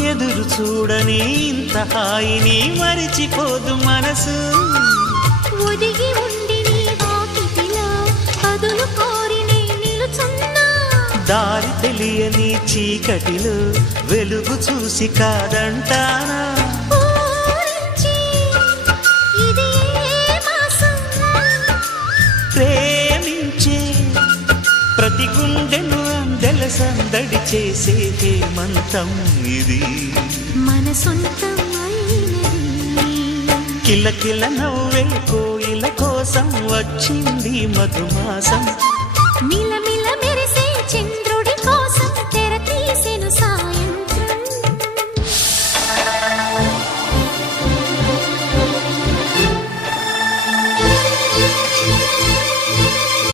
ఎదురు చూడని ఇంత హాయిని మరిచిపోదు మనసు. ఒదిగి ఉండి నిలుచున్నా. దారి తెలియని చీకటిలో వెలుగు చూసి కాదంటానా ప్రతి గుండెను అందెల సందడి చేసే హేమంతం ఇది. మన సొంతం కిలకిల నవ్వే కోయిల కోసం వచ్చింది మధుమాసం.